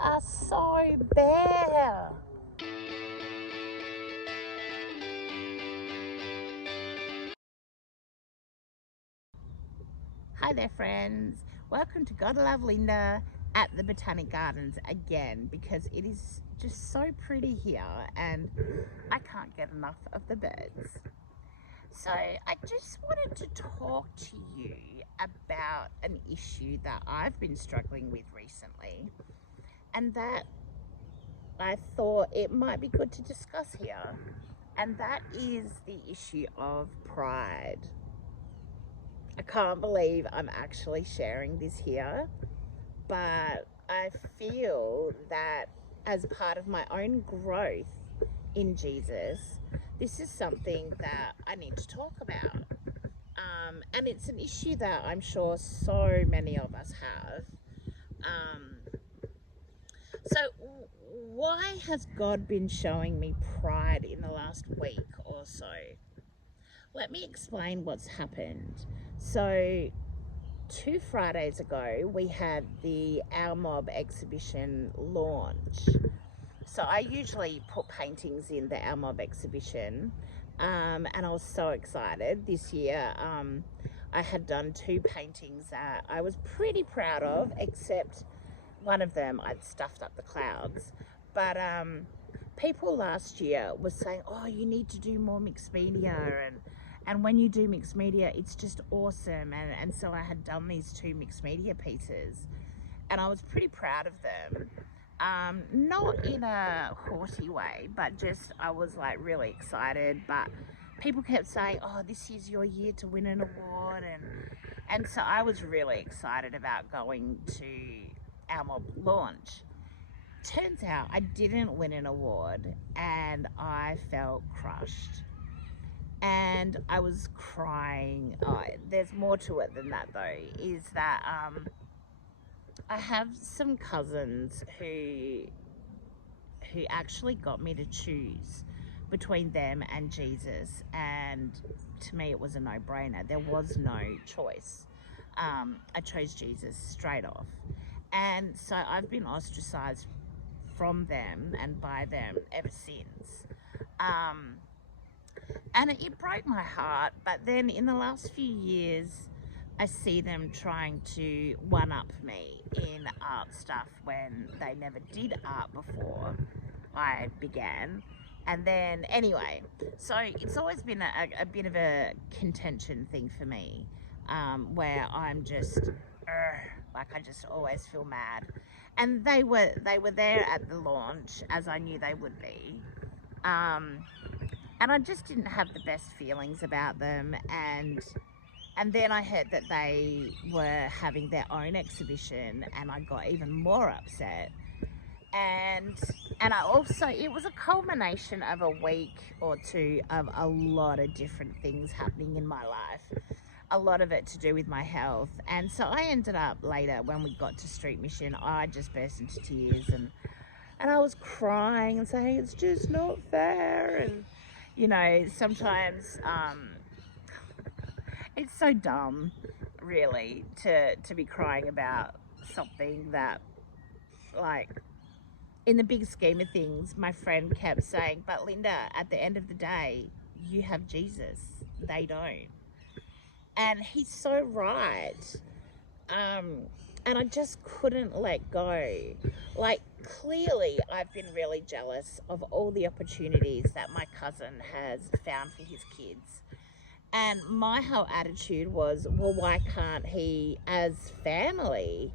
are so bare. Hi there, friends. Welcome to Gotta Love Linda at the Botanic Gardens again, because it is just so pretty here and I can't get enough of the birds. So I just wanted to talk to you about an issue that I've been struggling with recently, and that I thought it might be good to discuss here, and that is the issue of pride. I can't believe I'm actually sharing this here, but I feel that as part of my own growth in Jesus, this is something that I need to talk about. And it's an issue that I'm sure so many of us have. So, why has God been showing me pride in the last week or so? Let me explain what's happened. So, 2 Fridays ago, we had the Our Mob exhibition launch. So I usually put paintings in the Our Mob exhibition, and I was so excited. This year, I had done 2 paintings that I was pretty proud of, except one of them I'd stuffed up the clouds. But people last year were saying, oh, you need to do more mixed media, and when you do mixed media, it's just awesome. And so I had done these 2 mixed media pieces, and I was pretty proud of them. Not in a haughty way, but just I was like really excited. But people kept saying, oh, this is your year to win an award, and so I was really excited about going to Our Mob launch. Turns out I didn't win an award, and I felt crushed. And I was crying. Oh, there's more to it than that, though. Is that I have some cousins who actually got me to choose between them and Jesus, and to me it was a no-brainer. There was no choice. I chose Jesus straight off, and so I've been ostracized from them and by them ever since. And it broke my heart. But then in the last few years, I see them trying to one-up me in art stuff when they never did art before I began. And then, anyway, so it's always been a bit of a contention thing for me, where I'm just, like I just always feel mad. And they were there at the launch, as I knew they would be. And I just didn't have the best feelings about them. And then I heard that they were having their own exhibition, and I got even more upset. And I also, it was a culmination of a week or two of a lot of different things happening in my life, a lot of it to do with my health. And so I ended up later, when we got to Street Mission, I just burst into tears, and I was crying and saying it's just not fair. And sometimes it's so dumb, really, to be crying about something that, like, in the big scheme of things, my friend kept saying, but Linda, at the end of the day, you have Jesus, they don't. And he's so right. And I just couldn't let go. Like, clearly I've been really jealous of all the opportunities that my cousin has found for his kids. And my whole attitude was, well, why can't he, as family,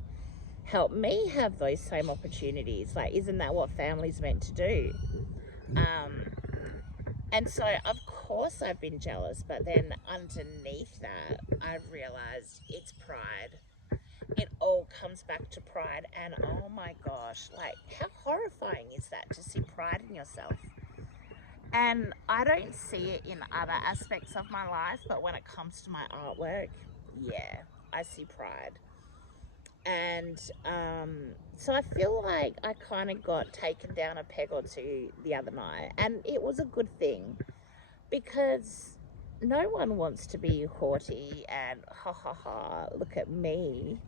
help me have those same opportunities? Like, isn't that what family's meant to do? And so, of course, I've been jealous, but then underneath that, I've realized it's pride. It all comes back to pride, and oh my gosh, like, how horrifying is that to see pride in yourself? And I don't see it in other aspects of my life, but when it comes to my artwork, yeah, I see pride. And so I feel like I kind of got taken down a peg or two the other night, and it was a good thing, because no one wants to be haughty and ha ha ha, look at me.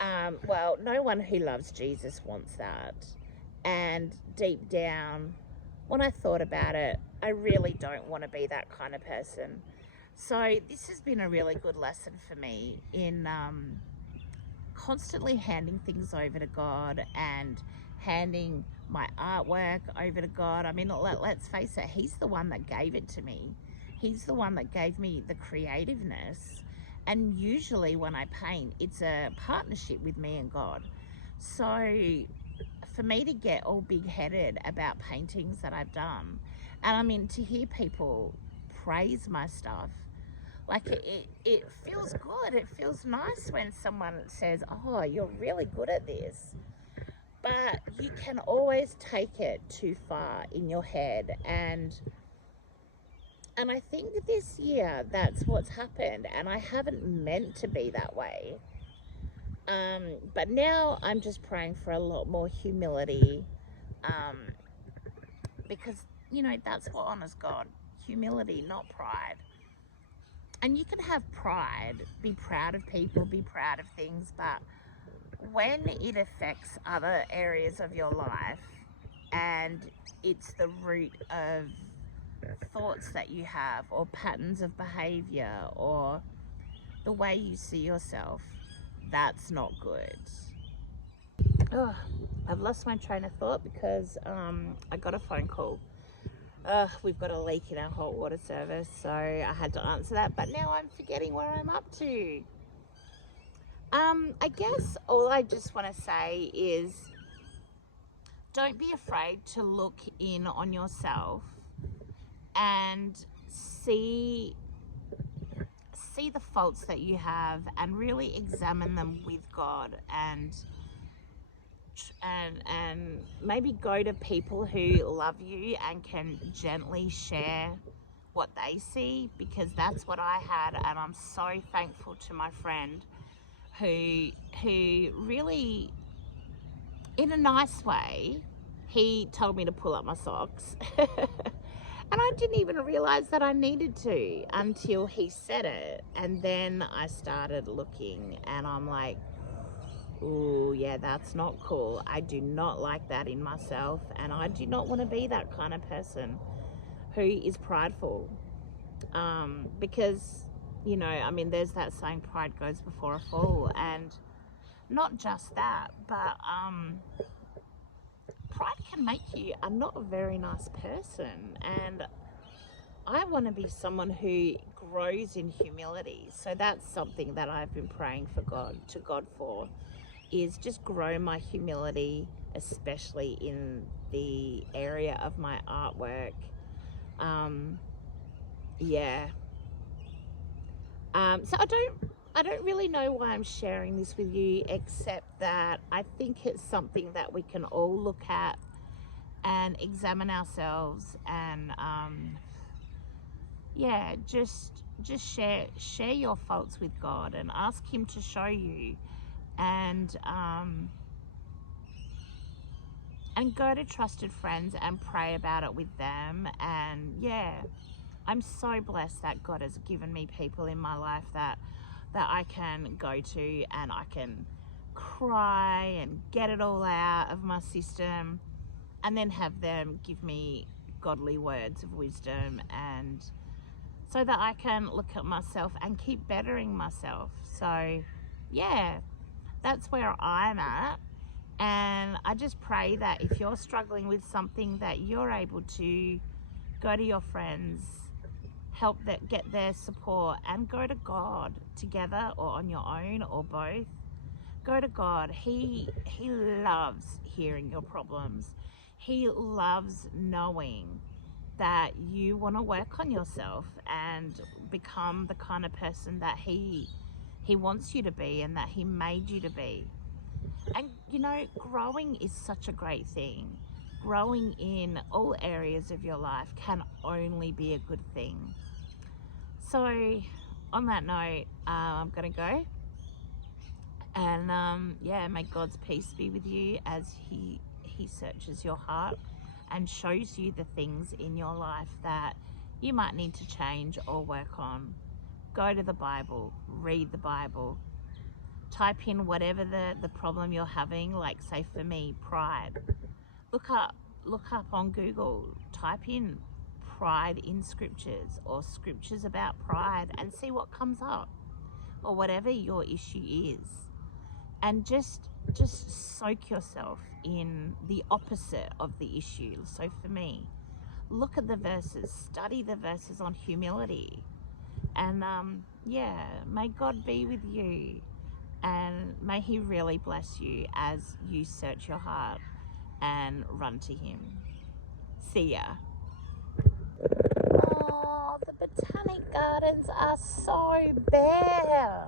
Well, no one who loves Jesus wants that. And deep down, when I thought about it, I really don't want to be that kind of person. So this has been a really good lesson for me in constantly handing things over to God and handing my artwork over to God. I mean, let's face it, He's the one that gave it to me. He's the one that gave me the creativeness. And usually when I paint, it's a partnership with me and God. So for me to get all big-headed about paintings that I've done, and I mean, to hear people praise my stuff, like it feels good. It feels nice when someone says, oh, you're really good at this. But you can always take it too far in your head. And I think this year that's what's happened. And I haven't meant to be that way. But now I'm just praying for a lot more humility. Because, that's what honors God. Humility, not pride. And you can have pride, be proud of people, be proud of things, but when it affects other areas of your life and it's the root of thoughts that you have or patterns of behavior or the way you see yourself, that's not good. Oh, I've lost my train of thought because I got a phone call. We've got a leak in our hot water service, so I had to answer that, but now I'm forgetting where I'm up to. I guess all I just want to say is don't be afraid to look in on yourself and see the faults that you have and really examine them with God, and maybe go to people who love you and can gently share what they see, because that's what I had. And I'm so thankful to my friend who really, in a nice way, he told me to pull up my socks. And I didn't even realize that I needed to until he said it. And then I started looking and I'm like, oh yeah, that's not cool. I do not like that in myself, and I do not want to be that kind of person who is prideful. Because, I mean, there's that saying, pride goes before a fall, and not just that, but pride can make you not a very nice person. And I want to be someone who grows in humility. So that's something that I've been praying to God for, is just grow my humility, especially in the area of my artwork. Yeah. So I don't really know why I'm sharing this with you, except that I think it's something that we can all look at and examine ourselves, and yeah, just share your faults with God and ask Him to show you, and go to trusted friends and pray about it with them. And yeah, I'm so blessed that God has given me people in my life that I can go to and I can cry and get it all out of my system, and then have them give me godly words of wisdom, and so that I can look at myself and keep bettering myself. So yeah, that's where I'm at. And I just pray that if you're struggling with something, that you're able to go to your friends, get their support, and go to God together, or on your own, or both. Go to God. He loves hearing your problems. He loves knowing that you want to work on yourself and become the kind of person that he wants you to be and that He made you to be. And growing is such a great thing. Growing in all areas of your life can only be a good thing. So on that note, I'm gonna go, and yeah, may God's peace be with you as he searches your heart and shows you the things in your life that you might need to change or work on. Go to the Bible, read the Bible, type in whatever the problem you're having, like say for me, pride. Look up on Google, type in pride in scriptures or scriptures about pride and see what comes up, or whatever your issue is. And just soak yourself in the opposite of the issue. So for me, look at the verses, study the verses on humility, and yeah, may God be with you, and may he really bless you as you search your heart and run to him. See ya. Oh, the Botanic Gardens are so bare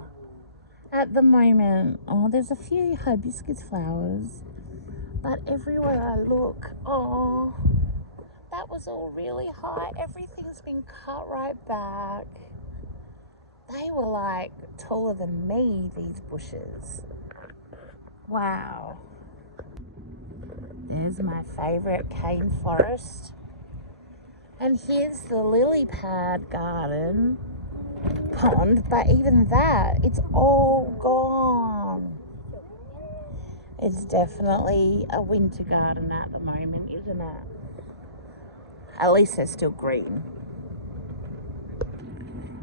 at the moment. Oh, there's a few hibiscus flowers, but everywhere I look, oh, that was all really high. Everything's been cut right back. They were like taller than me, these bushes. Wow. There's my favourite cane forest. And here's the lily pad garden pond, but even that, it's all gone. It's definitely a winter garden at the moment, isn't it? At least they're still green.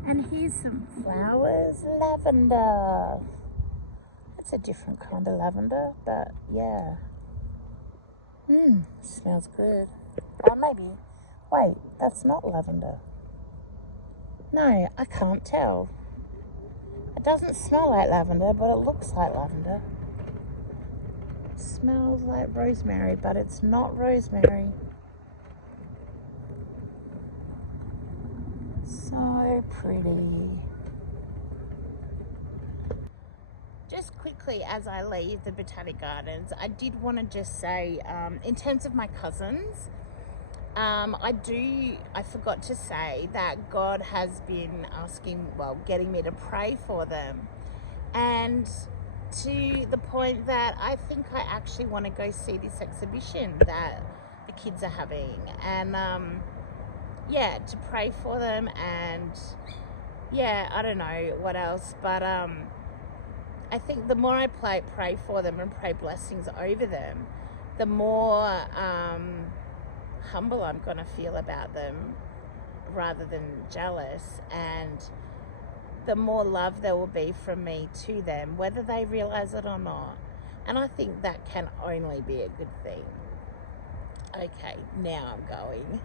And here's some flowers, lavender. It's a different kind of lavender, but yeah. Smells good. Or maybe, wait, that's not lavender. No, I can't tell. It doesn't smell like lavender, but it looks like lavender. It smells like rosemary, but it's not rosemary. So pretty. Just quickly as I leave the Botanic Gardens, I did want to just say, in terms of my cousins, I forgot to say that God has been getting me to pray for them. And to the point that I think I actually want to go see this exhibition that the kids are having. And yeah, to pray for them, and yeah, I don't know what else, but I think the more I pray for them and pray blessings over them, the more humble I'm going to feel about them rather than jealous, and the more love there will be from me to them, whether they realize it or not. And I think that can only be a good thing. Okay, now I'm going.